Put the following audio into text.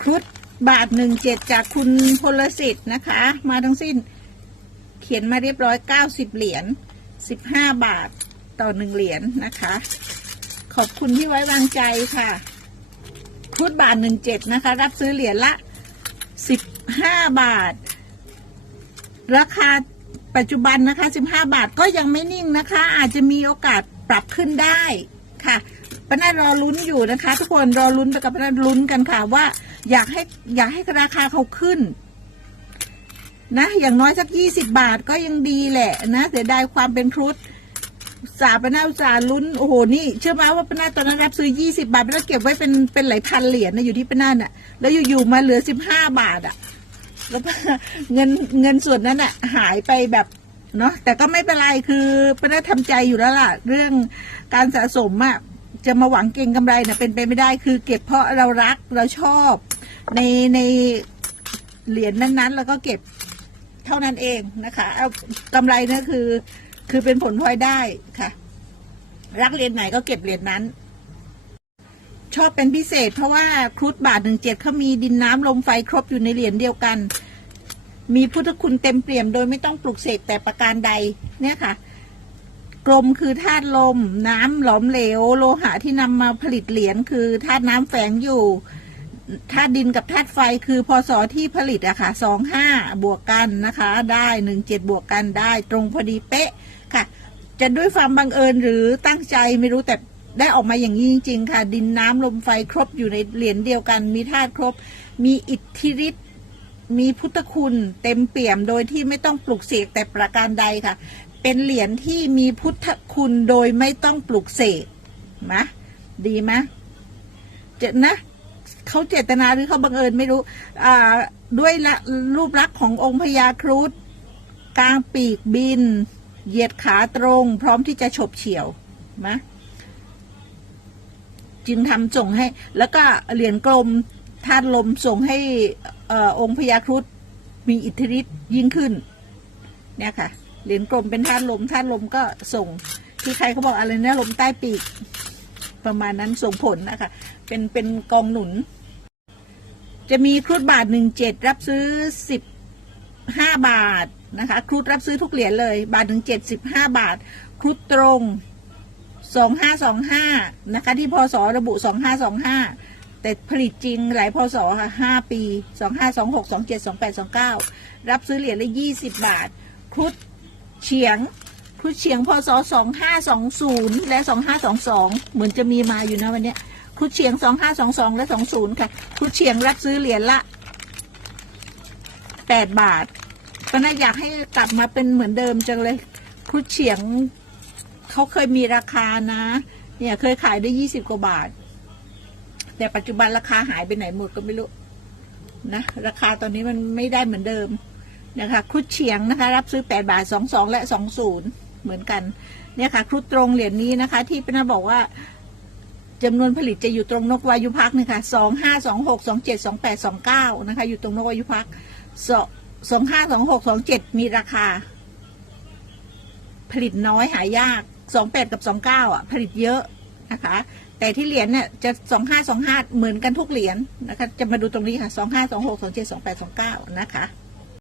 ครุฑบาทหนึ่งเจ็ดจากคุณพลสิทธิ์นะคะ มาทั้งสิ้น เขียนมาเรียบร้อยเก้าสิบเหรียญสิบห้าบาทต่อหนึ่งเหรียญนะคะ ขอบคุณที่ไว้วางใจค่ะพุทธบาทหนึ่งเจ็ดนะคะ รับซื้อเหรียญละสิบห้าบาท ราคาปัจจุบันนะคะสิบห้าบาทก็ยังไม่นิ่งนะคะ อาจจะมีโอกาสปรับขึ้นได้ค่ะ ปนัดรอลุ้นอยู่นะคะ ทุกคนรอลุ้นไปกับปนัดลุ้นกันค่ะ ว่า อยากให้อยากให้ราคาเขาขึ้น นะ อย่างน้อยสักยี่สิบาทก็ยังดีแหละนะเสียดายความเป็นครุฑสาปนาอุตสาห์ลุ้นโอ้โหนี่เชื่อไหมว่าปนาตอนนั้นรับซื้อยี่สิบาทปนาเก็บไว้เป็นเป็นหลายพันเหรียญนะอยู่ที่ปนาน่ะ แล้วอยู่ๆมาเหลือสิบห้าบาทอะ แล้วก็เงินเงินส่วนนั้นอะ หายไปแบบเนาะแต่ก็ไม่เป็นไรคือปนาทำใจอยู่แล้วล่ะ เรื่องการสะสมอะ จะมาหวังเก็งกำไรเนี่ยเป็นไปไม่ได้คือเก็บเพราะเรารักเราชอบ ในในเหรียญนั้นๆ แล้วก็เก็บเท่านั้นเองนะคะเอากำไรเนี่ยคือ คือเป็นผลพลอยได้ค่ะ รักเหรียญไหนก็เก็บเหรียญนั้น ชอบเป็นพิเศษ เพราะว่าครุฑบาทหนึ่งเจ็ดเขามีดินน้ำลมไฟครบอยู่ในเหรียญเดียวกัน มีพุทธคุณเต็มเปี่ยมโดยไม่ต้องปลุกเสกแต่ประการใดเนี่ยค่ะ กลมคือธาตุลม น้ำหลอมเหลว โลหะที่นำมาผลิตเหรียญคือธาตุน้ำแฝงอยู่ธาตุดินกับธาตุไฟคือพศที่ผลิตอะค่ะสองห้าบวกกันนะคะ ได้หนึ่งเจ็ดบวกกันได้ตรงพอดีเป๊ะค่ะ จะด้วยความบังเอิญหรือตั้งใจไม่รู้แต่ได้ออกมาอย่างนี้จริง ๆ ค่ะ ดินน้ำลมไฟครบอยู่ในเหรียญเดียวกัน มีธาตุครบ มีอิทธิฤทธิ์มีพุทธคุณเต็มเปี่ยมโดยที่ไม่ต้องปลุกเสกแต่ประการใดค่ะ เป็นเหรียญที่มีพุทธคุณโดยไม่ต้องปลุกเสกมะดีมะเจนะเขาเจตนาหรือเขาบังเอิญไม่รู้ อ่า ด้วยละรูปลักษณ์ขององค์พญาครุฑกลางปีกบิน เหยียดขาตรง พร้อมที่จะฉบเฉี่ยวมะจึงทำส่งให้ แล้วก็เหรียญกลมธาตุลมส่งให้อองค์พญาครุฑมีอิทธิฤทธิ์ยิ่งขึ้น เนี่ยค่ะ เหรียญกลมเป็นธาตุลมธาตุลมก็ส่งที่ใครเขาบอกอะไรนะลมใต้ปีก ประมาณนั้นส่งผลนะคะ เป็นเป็นกองหนุน จะมีครุฑบาทหนึ่งเจ็ดรับซื้อสิบห้าบาทนะคะ ครุฑรับซื้อทุกเหรียญเลย บาทหนึ่งเจ็ดสิบห้าบาท ครุฑตรงสองห้าสองห้านะคะ ที่พศระบุสองห้าสองห้าแต่ผลิตจริงหลายพศค่ะห้าปีสองห้าสองหกสองเจ็ดสองแปดสองเก้ารับซื้อเหรียญละยี่สิบบาท ครุฑ เฉียงครุฑเฉียงพศสองห้าสองศูนย์และสองห้าสองสองเหมือนจะมีมาอยู่นะวันเนี้ยครุฑเฉียงสองห้าสองสองและสองศูนย์ค่ะครุฑเฉียงรับซื้อเหรียญละแปดบาทก็น่าอยากให้กลับมาเป็นเหมือนเดิมจังเลยครุฑเฉียงเขาเคยมีราคานะ เนี่ยเคยขายได้ยี่สิบกว่าบาท แต่ปัจจุบันราคาหายไปไหนหมดก็ไม่รู้นะราคาตอนนี้มันไม่ได้เหมือนเดิม นะคะครุฑเฉียงนะคะ รับซื้อแปดบาทสองสองและสองศูนย์เหมือนกัน เนี่ยค่ะครุฑตรงเหรียญนี้นะคะ ที่เป็นบอกว่าจำนวนผลิตจะอยู่ตรงนกวายุพักนะคะสองห้าสองหกสองเจ็ดสองแปดสองเก้านะคะ อยู่ตรงนกวายุพักสองห้าสองหกสองเจ็ดมีราคา ผลิตน้อยหายากสองแปดกับสองเก้าอะ ผลิตเยอะนะคะ แต่ที่เหรียญเนี่ยจะสองห้าสองห้าเหมือนกันทุกเหรียญนะคะ จะมาดูตรงนี้ค่ะสองห้าสองหกสองเจ็ดสองแปดสองเก้านะคะ